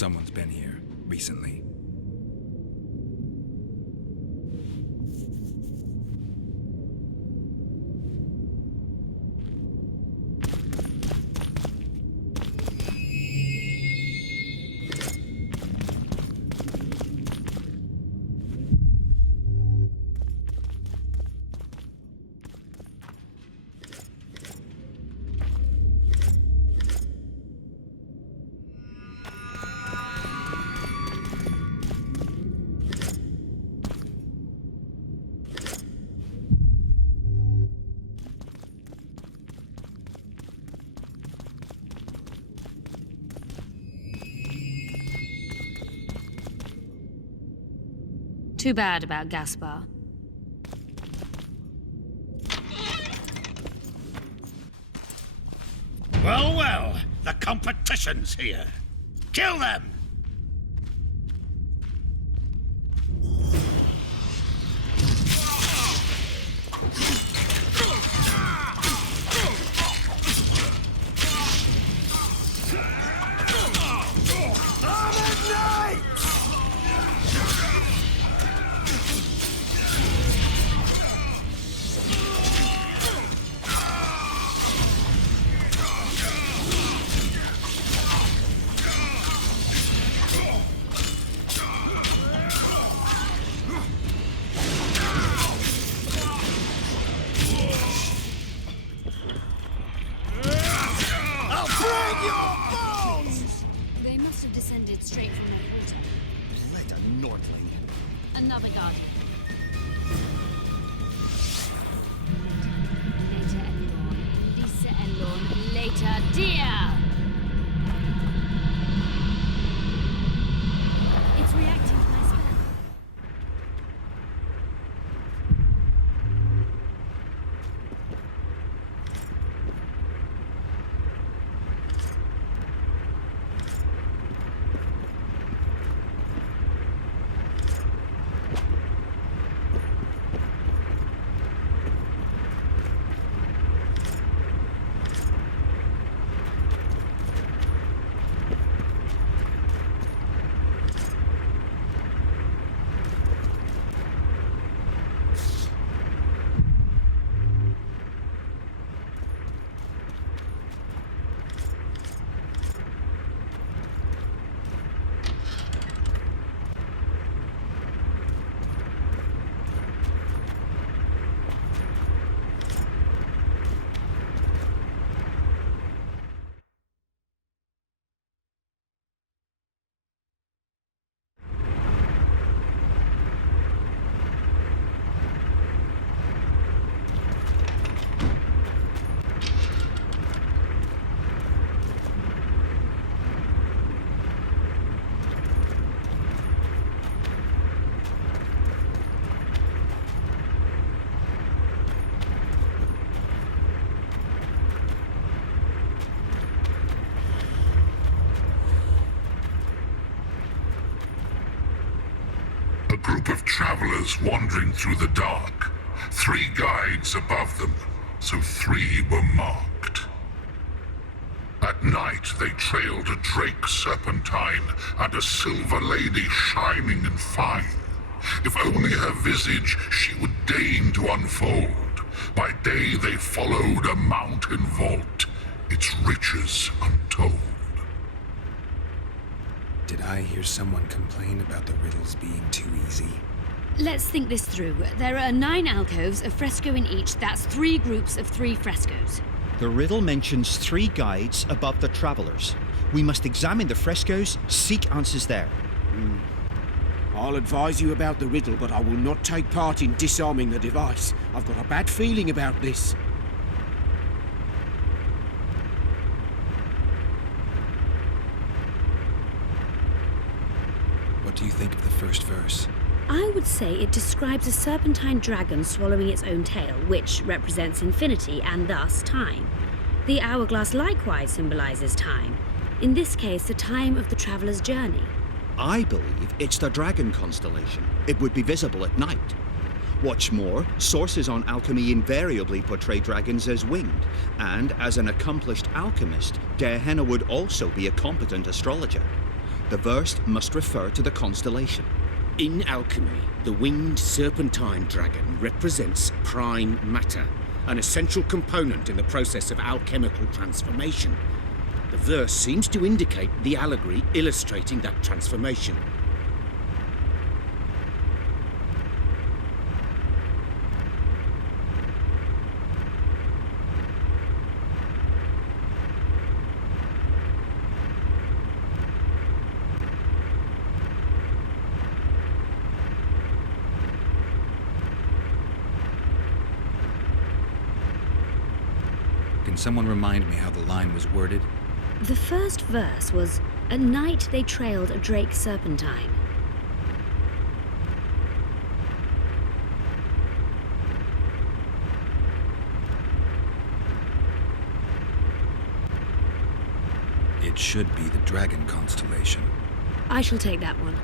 Someone's been here recently. Too bad about Gaspar. Well, well, the competition's here. Kill them! Straight from their water. Let a Nordling. Another guardian. Later, Elorn. Lisa Elorn. Later, dear! It's reacting to my spell. A group of travelers wandering through the dark. 3 guides above them, so 3 were marked. At night they trailed a drake serpentine and a silver lady shining and fine. If only her visage she would deign to unfold. By day they followed a mountain vault, its riches untold. Did I hear someone complain about the riddles being too easy? Let's think this through. There are 9 alcoves, a fresco in each. That's 3 groups of 3 frescoes. The riddle mentions 3 guides above the travelers. We must examine the frescoes, seek answers there. I'll advise you about the riddle, but I will not take part in disarming the device. I've got a bad feeling about this. What do you think of the first verse? I would say it describes a serpentine dragon swallowing its own tail, which represents infinity and thus time. The hourglass likewise symbolizes time. In this case, the time of the traveler's journey. I believe it's the dragon constellation. It would be visible at night. What's more, sources on alchemy invariably portray dragons as winged, and as an accomplished alchemist, Gehenna would also be a competent astrologer. The verse must refer to the constellation. In alchemy, the winged serpentine dragon represents prime matter, an essential component in the process of alchemical transformation. The verse seems to indicate the allegory illustrating that transformation. Can someone remind me how the line was worded? The first verse was, "At night they trailed a drake serpentine." It should be the dragon constellation. I shall take that one.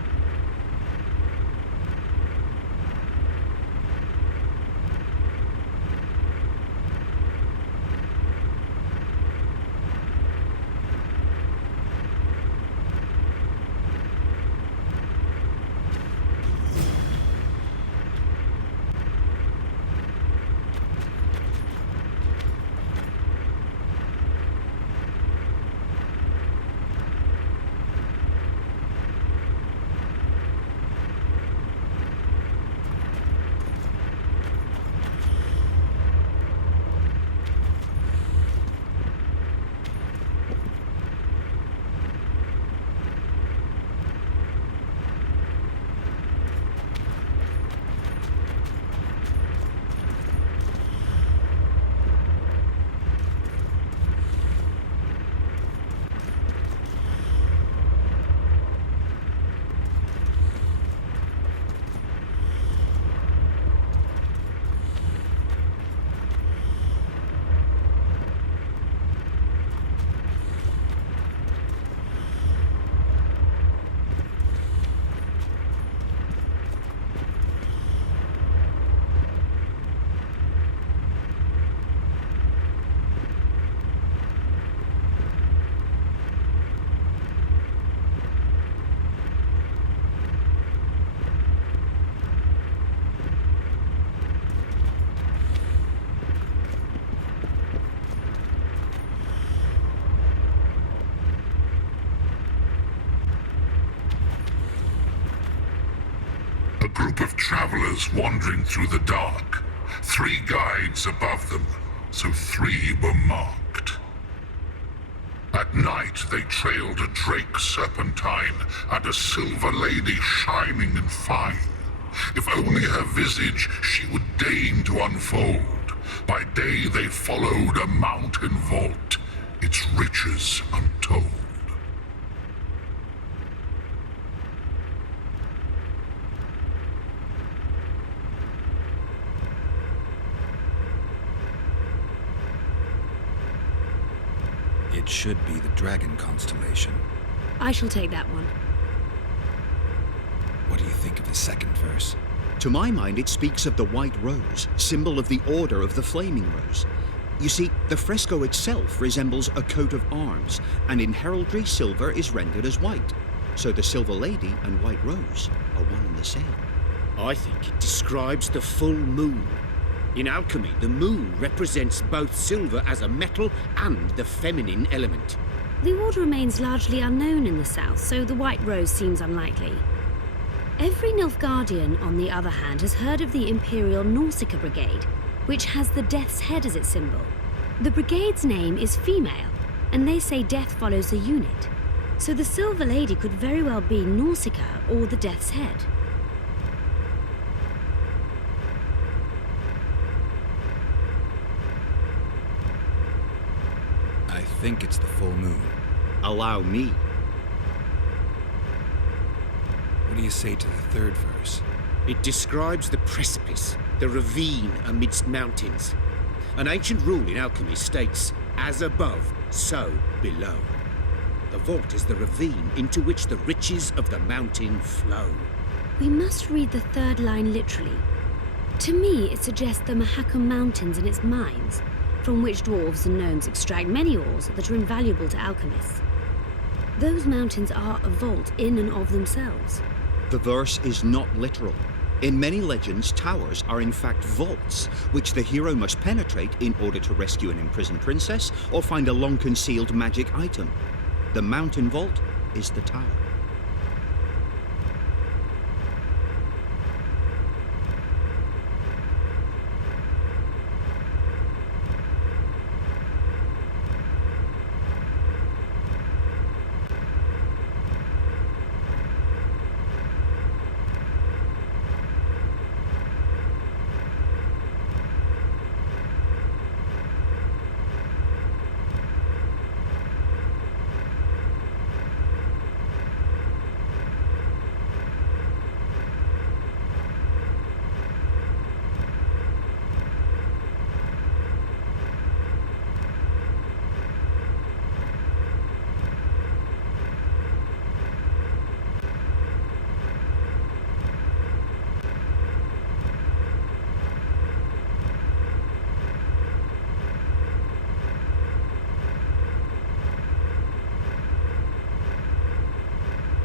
A group of travelers wandering through the dark. 3 guides above them, so 3 were marked. At night they trailed a drake serpentine and a silver lady shining and fine. If only her visage she would deign to unfold. By day they followed a mountain vault, its riches untold. It should be the dragon constellation. I shall take that one. What do you think of the second verse? To my mind, it speaks of the white rose, symbol of the Order of the Flaming Rose. You see, the fresco itself resembles a coat of arms, and in heraldry, silver is rendered as white. So the Silver Lady and White Rose are one and the same. I think it describes the full moon. In alchemy, the moon represents both silver as a metal and the feminine element. The order remains largely unknown in the south, so the White Rose seems unlikely. Every Nilfgaardian, on the other hand, has heard of the Imperial Nausicaa Brigade, which has the Death's Head as its symbol. The brigade's name is female, and they say death follows the unit. So the Silver Lady could very well be Nausicaa or the Death's Head. I think it's the full moon. Allow me. What do you say to the third verse? It describes the precipice, the ravine amidst mountains. An ancient rule in alchemy states, as above, so below. The vault is the ravine into which the riches of the mountain flow. We must read the third line literally. To me, it suggests the Mahakam Mountains and its mines, from which dwarves and gnomes extract many ores that are invaluable to alchemists. Those mountains are a vault in and of themselves. The verse is not literal. In many legends, towers are in fact vaults, which the hero must penetrate in order to rescue an imprisoned princess or find a long-concealed magic item. The mountain vault is the tower.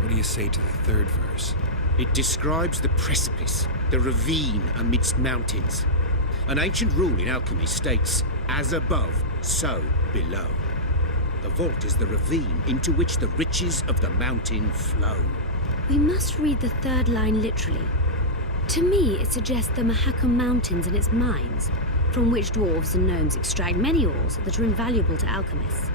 What do you say to the third verse? It describes the precipice, the ravine amidst mountains. An ancient rule in alchemy states, as above, so below. The vault is the ravine into which the riches of the mountain flow. We must read the third line literally. To me, it suggests the Mahakam Mountains and its mines, from which dwarves and gnomes extract many ores that are invaluable to alchemists.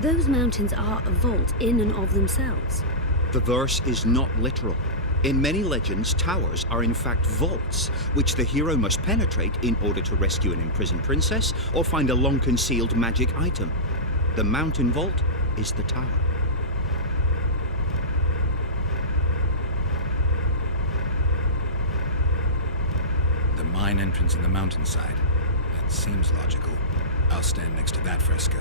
Those mountains are a vault in and of themselves. The verse is not literal. In many legends, towers are in fact vaults, which the hero must penetrate in order to rescue an imprisoned princess or find a long-concealed magic item. The mountain vault is the tower. The mine entrance in the mountainside. That seems logical. I'll stand next to that fresco.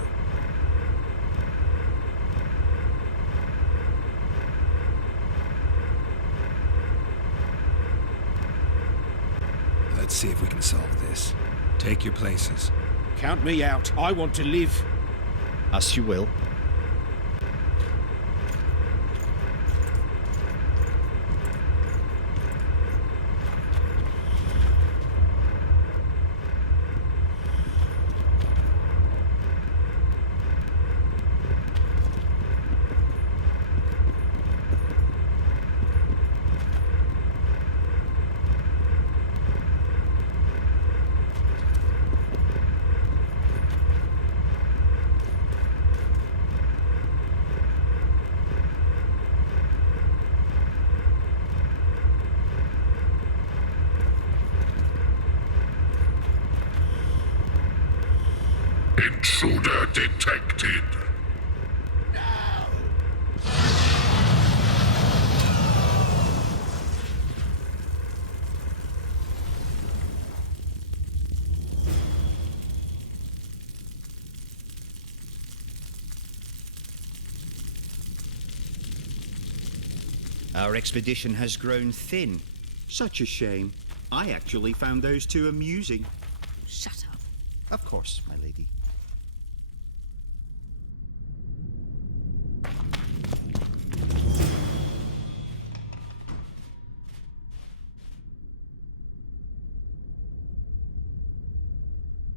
Let's see if we can solve this. Take your places. Count me out. I want to live. As you will. Intruder detected. Our expedition has grown thin. Such a shame. I actually found those two amusing. Shut up. Of course, my lady.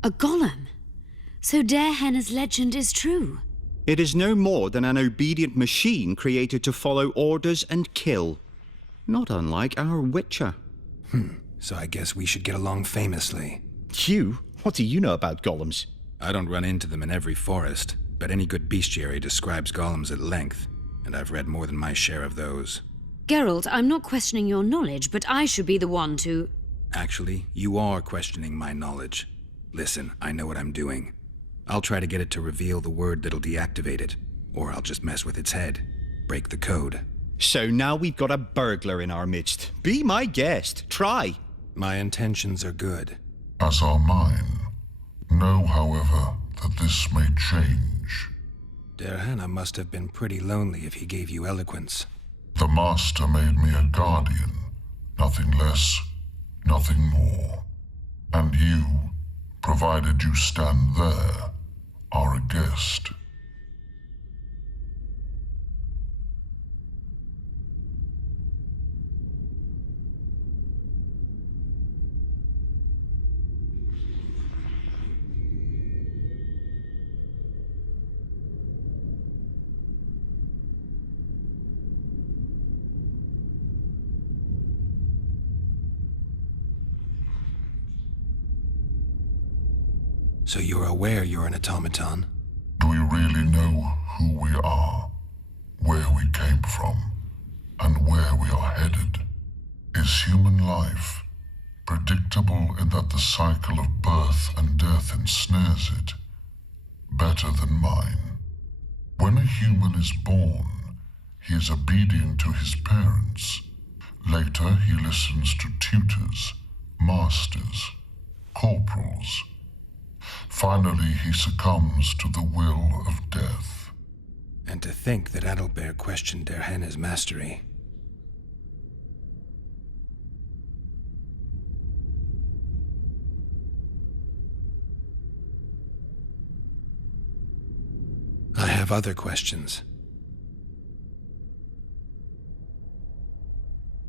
A golem? So Darehenna's legend is true. It is no more than an obedient machine created to follow orders and kill. Not unlike our Witcher. So I guess we should get along famously. You? What do you know about golems? I don't run into them in every forest, but any good bestiary describes golems at length, and I've read more than my share of those. Geralt, I'm not questioning your knowledge, but I should be the one to... Actually, you are questioning my knowledge. Listen, I know what I'm doing. I'll try to get it to reveal the word that'll deactivate it, or I'll just mess with its head. Break the code. So now we've got a burglar in our midst. Be my guest. Try. My intentions are good. As are mine. Know, however, that this may change. Darehenna must have been pretty lonely if he gave you eloquence. The Master made me a guardian. Nothing less, nothing more. And you, provided you stand there, are a guest. So you're aware you're an automaton? Do we really know who we are, where we came from, and where we are headed? Is human life predictable in that the cycle of birth and death ensnares it, better than mine? When a human is born, he is obedient to his parents. Later, he listens to tutors, masters, corporals. Finally, he succumbs to the will of death. And to think that Adalbert questioned der Henne's mastery. I have other questions.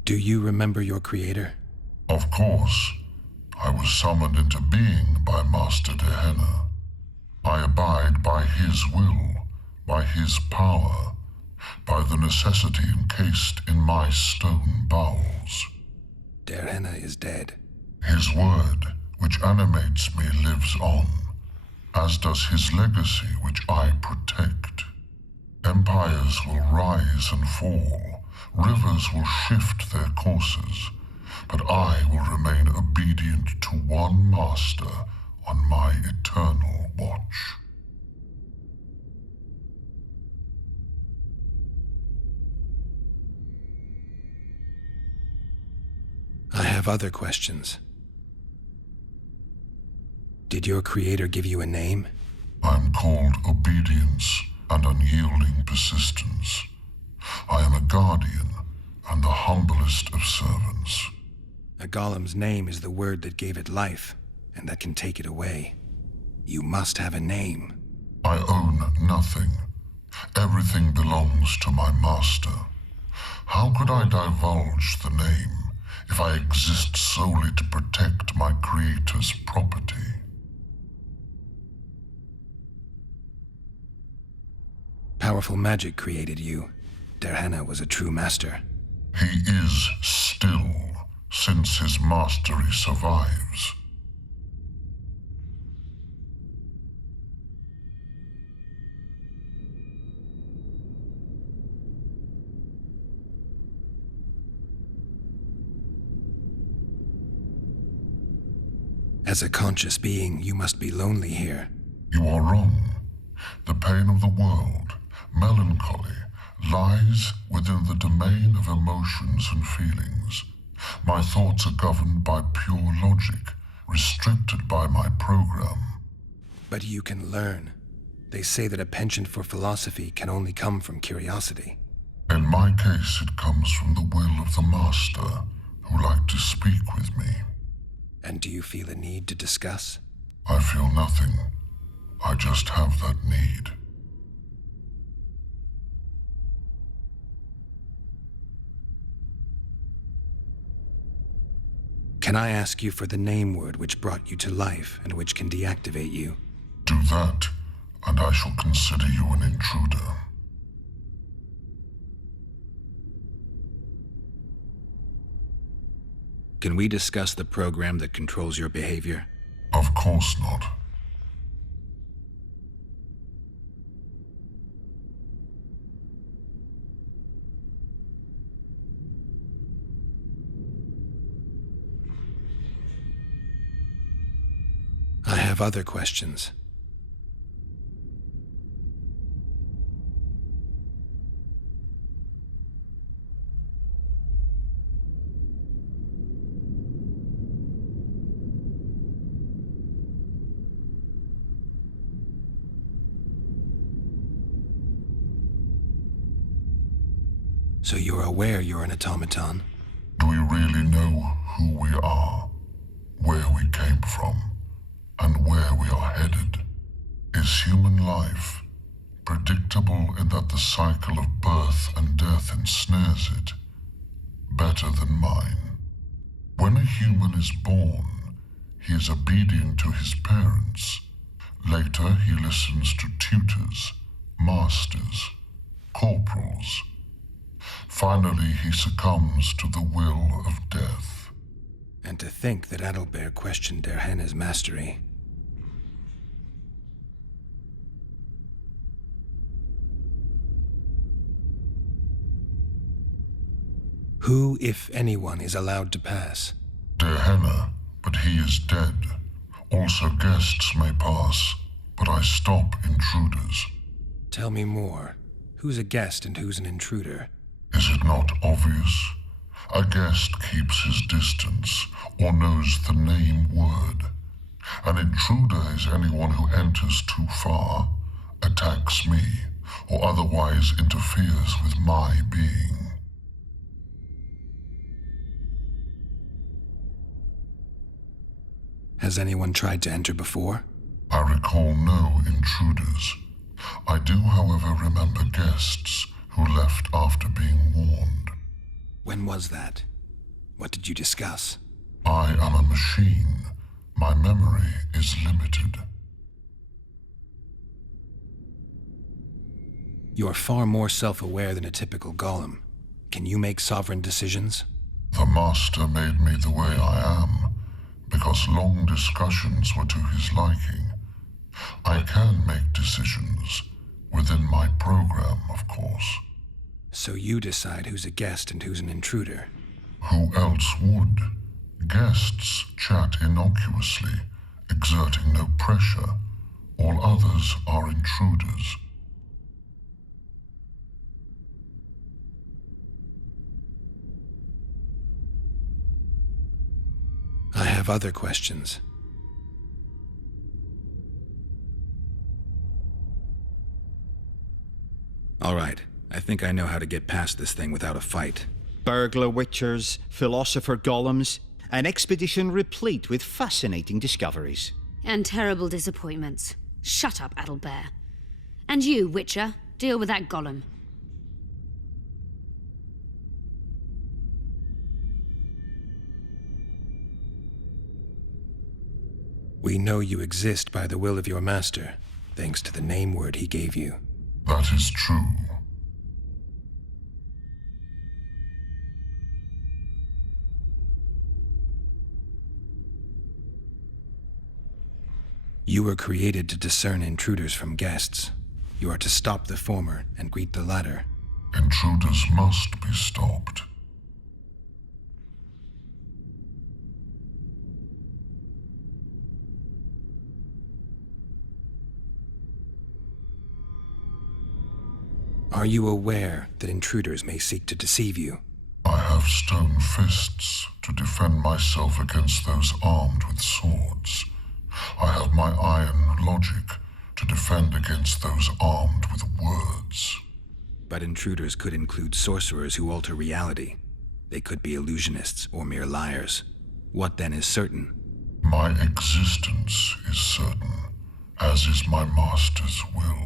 Do you remember your creator? Of course. I was summoned into being by Master der Henne. I abide by his will, by his power, by the necessity encased in my stone bowels. Der Henne is dead. His word, which animates me, lives on, as does his legacy, which I protect. Empires will rise and fall, rivers will shift their courses, but I will remain obedient to one master on my eternal watch. I have other questions. Did your creator give you a name? I'm called obedience and unyielding persistence. I am a guardian and the humblest of servants. A golem's name is the word that gave it life, and that can take it away. You must have a name. I own nothing. Everything belongs to my master. How could I divulge the name if I exist solely to protect my creator's property? Powerful magic created you. Der Henne was a true master. He is still, since his mastery survives. As a conscious being, you must be lonely here. You are wrong. The pain of the world, melancholy, lies within the domain of emotions and feelings. My thoughts are governed by pure logic, restricted by my program. But you can learn. They say that a penchant for philosophy can only come from curiosity. In my case, it comes from the will of the master, who liked to speak with me. And do you feel a need to discuss? I feel nothing. I just have that need. Can I ask you for the name word which brought you to life and which can deactivate you? Do that, and I shall consider you an intruder. Can we discuss the program that controls your behavior? Of course not. I have other questions. So you're aware you're an automaton? Do we really know who we are, where we came from, and where we are headed? Is human life predictable in that the cycle of birth and death ensnares it, better than mine? When a human is born, he is obedient to his parents. Later, he listens to tutors, masters, corporals. Finally, he succumbs to the will of death. And to think that Adalbert questioned der Henne's mastery. Who, if anyone, is allowed to pass? Dear Henna, but he is dead. Also guests may pass, but I stop intruders. Tell me more. Who's a guest and who's an intruder? Is it not obvious? A guest keeps his distance, or knows the name word. An intruder is anyone who enters too far, attacks me, or otherwise interferes with my being. Has anyone tried to enter before? I recall no intruders. I do, however, remember guests who left after being warned. When was that? What did you discuss? I am a machine. My memory is limited. You are far more self-aware than a typical golem. Can you make sovereign decisions? The master made me the way I am, because long discussions were to his liking. I can make decisions, within my program, of course. So you decide who's a guest and who's an intruder. Who else would? Guests chat innocuously, exerting no pressure. All others are intruders. I have other questions. All right, I think I know how to get past this thing without a fight. Burglar witchers, philosopher golems, an expedition replete with fascinating discoveries. And terrible disappointments. Shut up, Adelbear. And you, Witcher, deal with that golem. We know you exist by the will of your master, thanks to the name word he gave you. That is true. You were created to discern intruders from guests. You are to stop the former and greet the latter. Intruders must be stopped. Are you aware that intruders may seek to deceive you? I have stone fists to defend myself against those armed with swords. I have my iron logic to defend against those armed with words. But intruders could include sorcerers who alter reality. They could be illusionists or mere liars. What then is certain? My existence is certain, as is my master's will.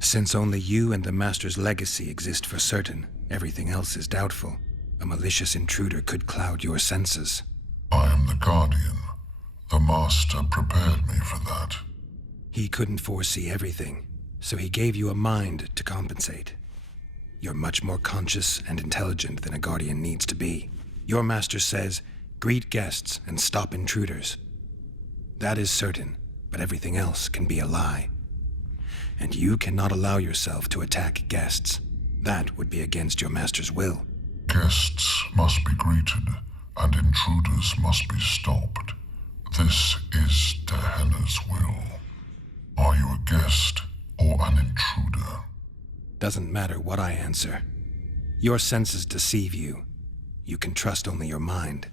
Since only you and the Master's legacy exist for certain, everything else is doubtful. A malicious intruder could cloud your senses. I am the Guardian. The Master prepared me for that. He couldn't foresee everything, so he gave you a mind to compensate. You're much more conscious and intelligent than a Guardian needs to be. Your Master says, greet guests and stop intruders. That is certain, but everything else can be a lie. And you cannot allow yourself to attack guests. That would be against your master's will. Guests must be greeted, and intruders must be stopped. This is Henna's will. Are you a guest or an intruder? Doesn't matter what I answer. Your senses deceive you. You can trust only your mind.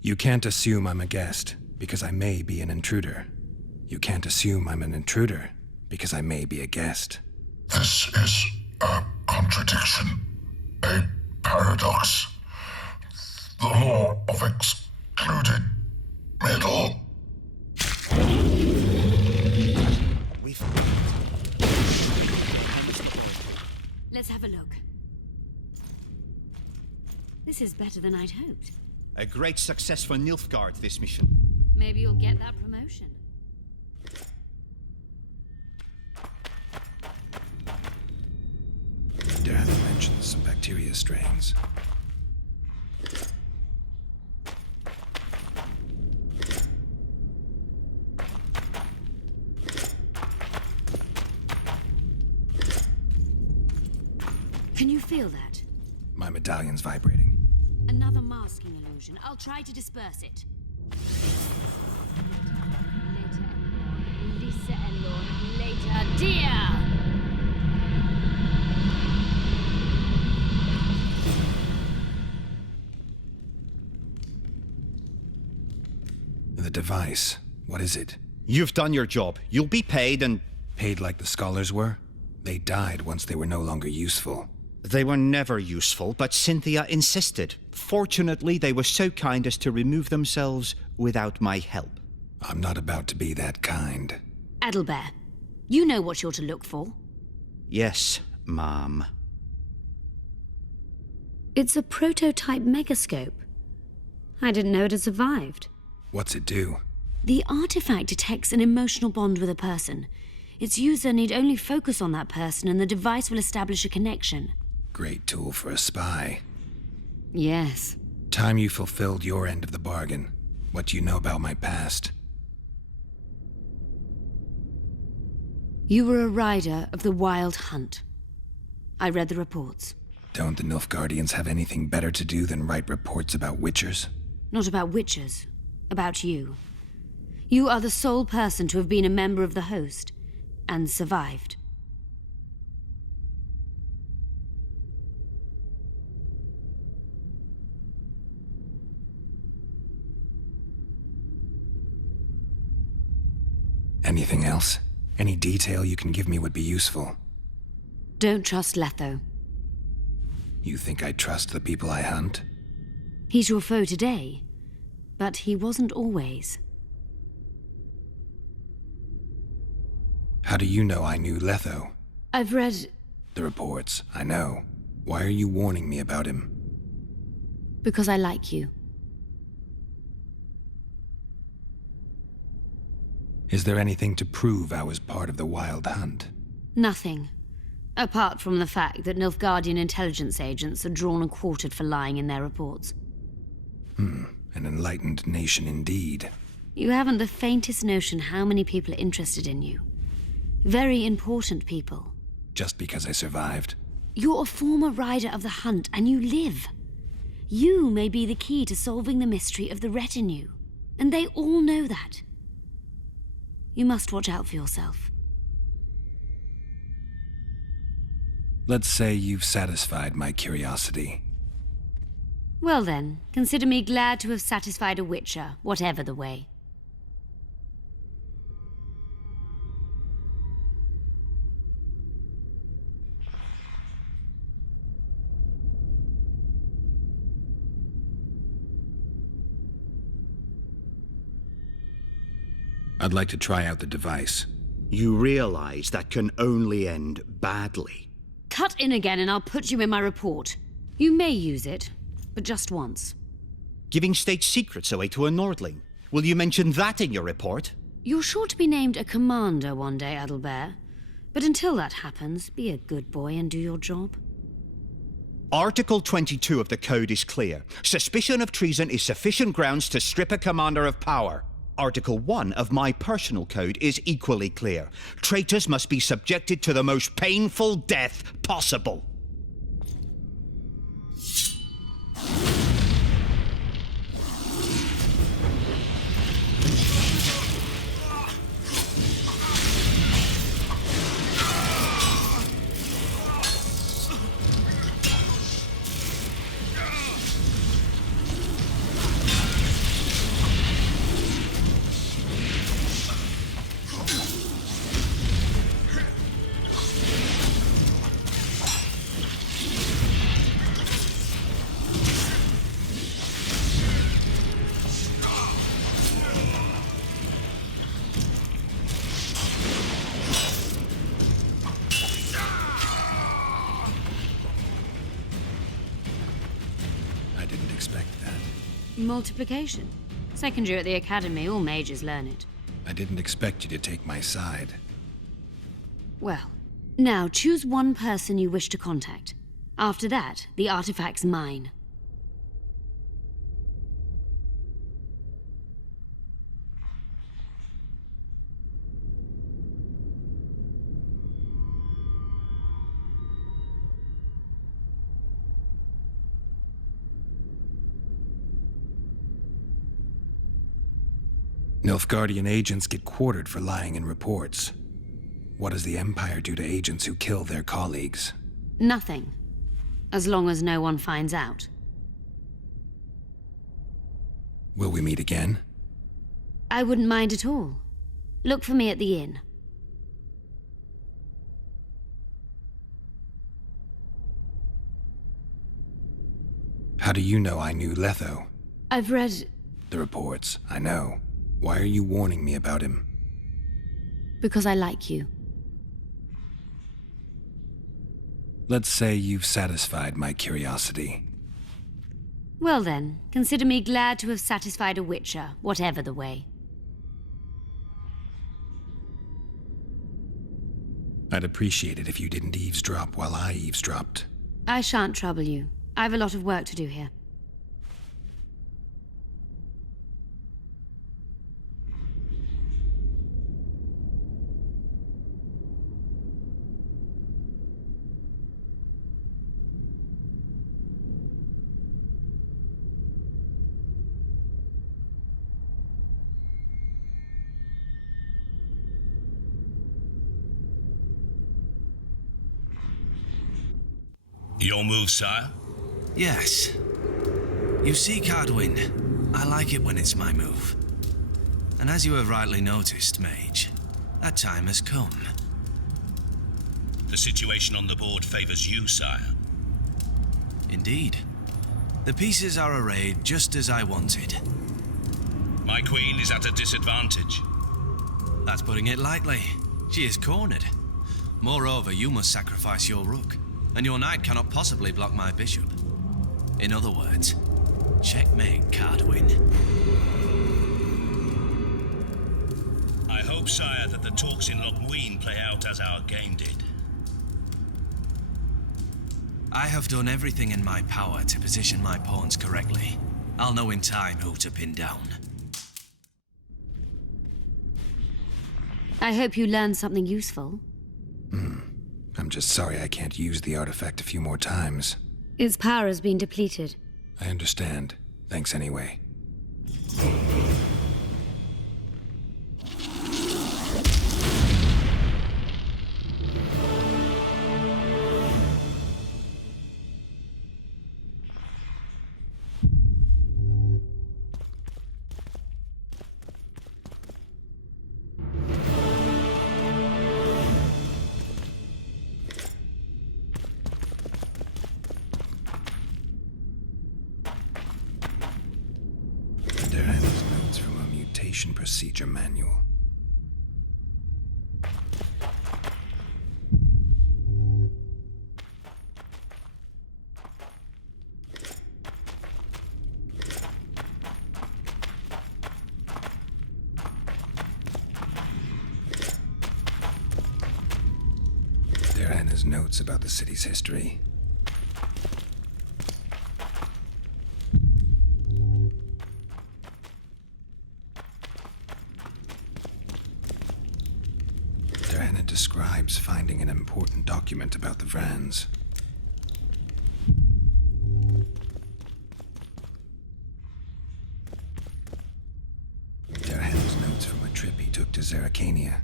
You can't assume I'm a guest, because I may be an intruder. You can't assume I'm an intruder, because I may be a guest. This is a contradiction, a paradox. The law of excluded middle. Let's have a look. This is better than I'd hoped. A great success for Nilfgaard, this mission. Maybe you'll get that promotion. bacteria strains. Can you feel that? My medallion's vibrating. Another masking illusion. I'll try to disperse it. Later, Elorn. Later, dear! The device. What is it? You've done your job. You'll be paid and... Paid like the scholars were? They died once they were no longer useful. They were never useful, but Cynthia insisted. Fortunately, they were so kind as to remove themselves without my help. I'm not about to be that kind. Adelbert, you know what you're to look for. Yes, ma'am. It's a prototype megascope. I didn't know it had survived. What's it do? The artifact detects an emotional bond with a person. Its user need only focus on that person and the device will establish a connection. Great tool for a spy. Yes. Time you fulfilled your end of the bargain. What do you know about my past? You were a rider of the Wild Hunt. I read the reports. Don't the Nilfgaardians have anything better to do than write reports about witchers? Not about witches. About you. You are the sole person to have been a member of the host, and survived. Anything else? Any detail you can give me would be useful. Don't trust Letho. You think I trust the people I hunt? He's your foe today, but he wasn't always. How do you know I knew Letho? I've read... The reports, I know. Why are you warning me about him? Because I like you. Is there anything to prove I was part of the Wild Hunt? Nothing. Apart from the fact that Nilfgaardian intelligence agents are drawn and quartered for lying in their reports. An enlightened nation indeed. You haven't the faintest notion how many people are interested in you. Very important people. Just because I survived? You're a former rider of the hunt, and you live. You may be the key to solving the mystery of the retinue, and they all know that. You must watch out for yourself. Let's say you've satisfied my curiosity. Well then, consider me glad to have satisfied a witcher, whatever the way. I'd like to try out the device. You realize that can only end badly. Cut in again and I'll put you in my report. You may use it, but just once. Giving state secrets away to a Nordling. Will you mention that in your report? You're sure to be named a commander one day, Adelbert. But until that happens, be a good boy and do your job. Article 22 of the Code is clear. Suspicion of treason is sufficient grounds to strip a commander of power. Article 1 of my personal code is equally clear. Traitors must be subjected to the most painful death possible. Multiplication. Second year at the academy, all mages learn it. I didn't expect you to take my side. Well, now choose one person you wish to contact. After that, the artifact's mine. Nilfgaardian agents get quartered for lying in reports. What does the Empire do to agents who kill their colleagues? Nothing. As long as no one finds out. Will we meet again? I wouldn't mind at all. Look for me at the inn. How do you know I knew Letho? I've read... The reports, I know. Why are you warning me about him? because I like you. Let's say you've satisfied my curiosity. Well then, consider me glad to have satisfied a witcher, whatever the way. I'd appreciate it if you didn't eavesdrop while I eavesdropped. I shan't trouble you. I've a lot of work to do here. Your move, sire? Yes. You see, Cadwyn, I like it when it's my move. And as you have rightly noticed, Mage, that time has come. The situation on the board favors you, sire. Indeed. The pieces are arrayed just as I wanted. My queen is at a disadvantage. That's putting it lightly. She is cornered. Moreover, you must sacrifice your rook, and your knight cannot possibly block my bishop. In other words, checkmate, Cadwyn. I hope, sire, that the talks in Loc Muinne play out as our game did. I have done everything in my power to position my pawns correctly. I'll know in time who to pin down. I hope you learned something useful. I'm just sorry I can't use the artifact a few more times. Its power has been depleted. I understand. Thanks anyway. Procedure manual. There are Anna's notes about the city's history. Describes finding an important document about the Vrans. There are Hannah's notes from a trip he took to Zerrikania.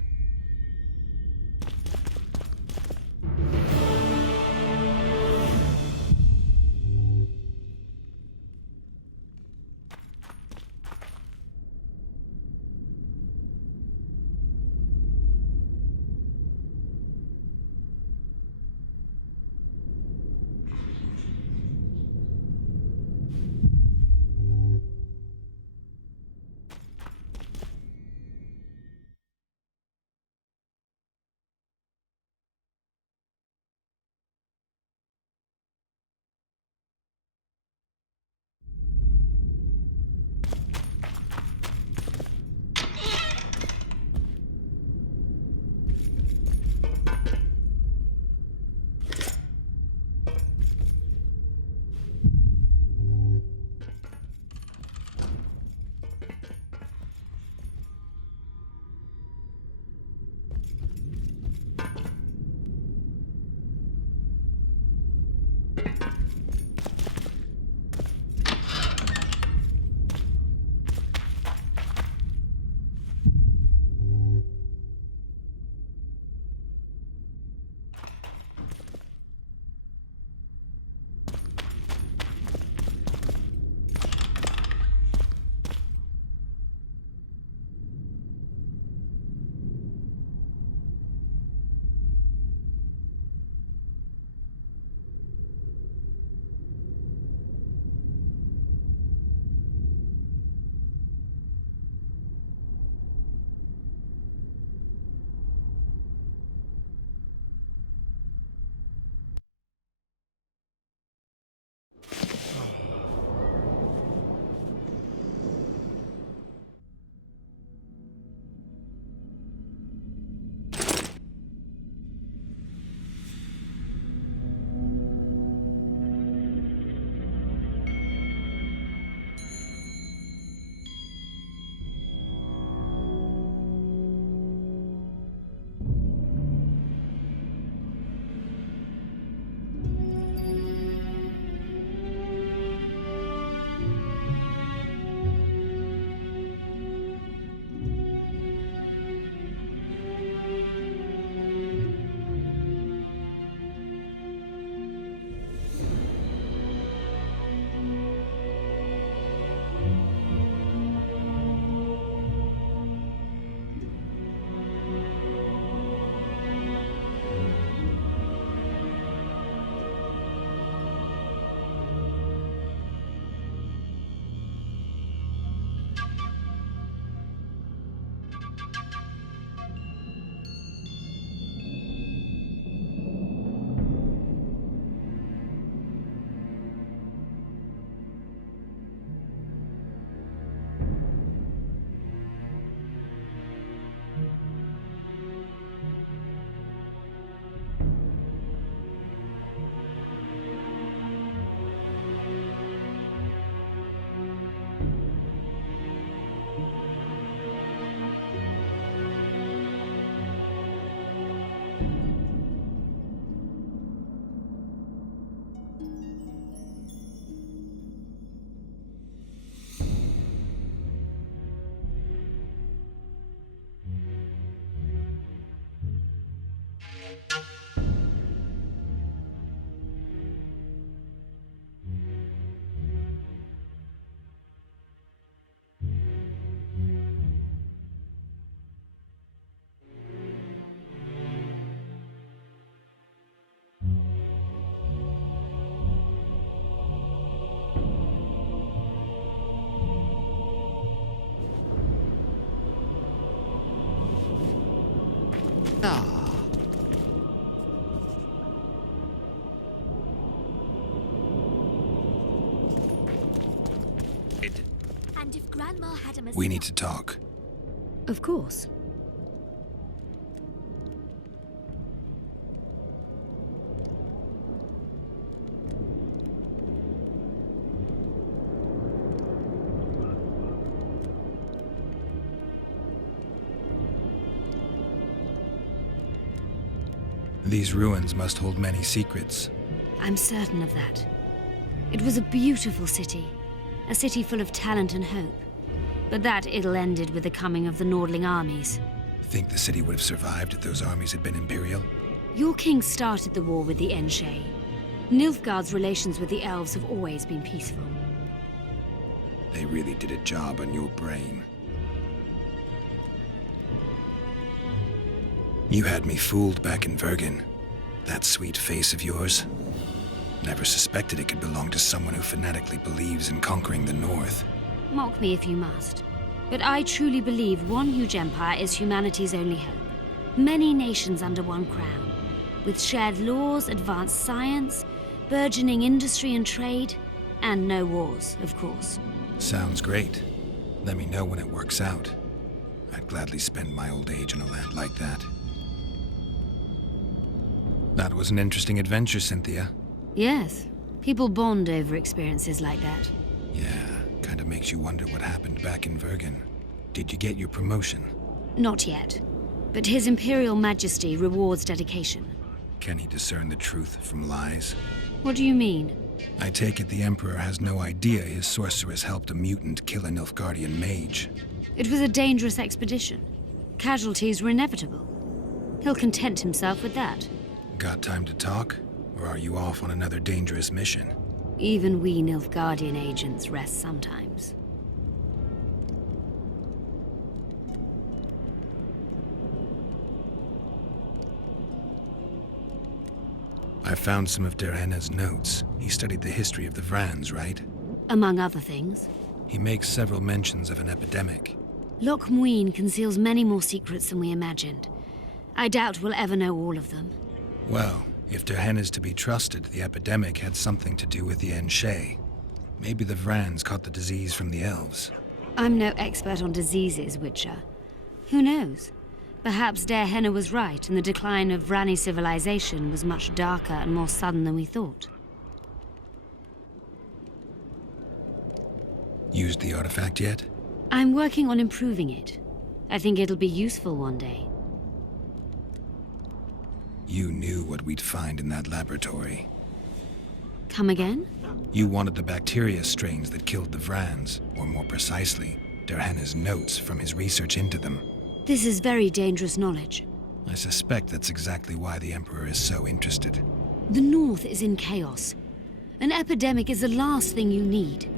And if Grandma had a mistake... We need to talk. Of course. These ruins must hold many secrets. I'm certain of that. It was a beautiful city. A city full of talent and hope. But that ill ended with the coming of the Nordling armies. Think the city would have survived if those armies had been Imperial? Your king started the war with the Enshe. Nilfgaard's relations with the elves have always been peaceful. They really did a job on your brain. You had me fooled back in Vergen. That sweet face of yours. Never suspected it could belong to someone who fanatically believes in conquering the North. Mock me if you must. But I truly believe one huge empire is humanity's only hope. Many nations under one crown. With shared laws, advanced science, burgeoning industry and trade, and no wars, of course. Sounds great. Let me know when it works out. I'd gladly spend my old age in a land like that. That was an interesting adventure, Cynthia. Yes. People bond over experiences like that. Yeah, kind of makes you wonder what happened back in Vergen. Did you get your promotion? Not yet. But His Imperial Majesty rewards dedication. Can he discern the truth from lies? What do you mean? I take it the Emperor has no idea his sorceress helped a mutant kill a Nilfgaardian mage. It was a dangerous expedition. Casualties were inevitable. He'll content himself with that. Got time to talk? Or are you off on another dangerous mission? Even we Nilfgaardian agents rest sometimes. I found some of Derhenna's notes. He studied the history of the Vrans, right? Among other things. He makes several mentions of an epidemic. Loc Muinne conceals many more secrets than we imagined. I doubt we'll ever know all of them. Well, if Derhenna's to be trusted, the epidemic had something to do with the Enshe. Maybe the Vrans caught the disease from the elves. I'm no expert on diseases, Witcher. Who knows? Perhaps Derhenna was right, and the decline of Vrani civilization was much darker and more sudden than we thought. Used the artifact yet? I'm working on improving it. I think it'll be useful one day. You knew what we'd find in that laboratory. Come again? You wanted the bacteria strains that killed the Vrans, or more precisely, Derhenna's notes from his research into them. This is very dangerous knowledge. I suspect that's exactly why the Emperor is so interested. The North is in chaos. An epidemic is the last thing you need.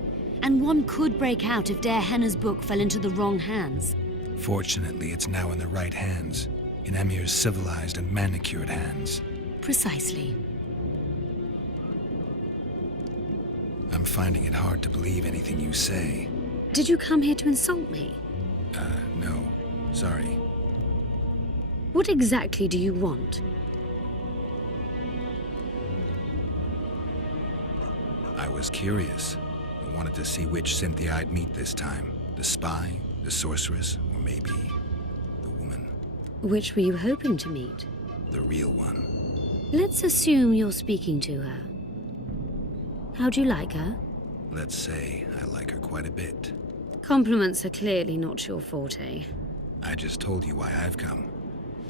And one could break out if Derhenna's book fell into the wrong hands. Fortunately, it's now in the right hands. In Emir's civilized and manicured hands. Precisely. I'm finding it hard to believe anything you say. Did you come here to insult me? No. Sorry. What exactly do you want? I was curious. I wanted to see which Cynthia I'd meet this time. The spy, the sorceress, or maybe the woman. Which were you hoping to meet? The real one. Let's assume you're speaking to her. How do you like her? Let's say I like her quite a bit. Compliments are clearly not your forte. I just told you why I've come.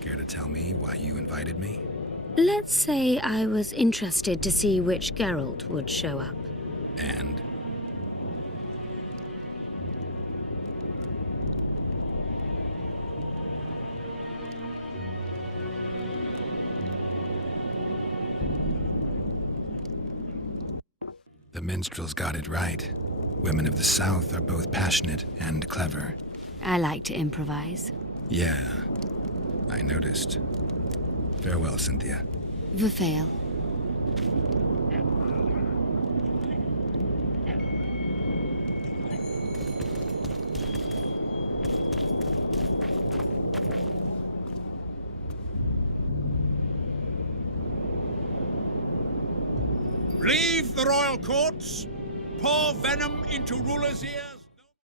Care to tell me why you invited me? Let's say I was interested to see which Geralt would show up. And? The minstrels got it right. Women of the South are both passionate and clever. I like to improvise. Yeah, I noticed. Farewell, Cynthia. Verfail. Leave the royal courts pour venom into rulers' ears?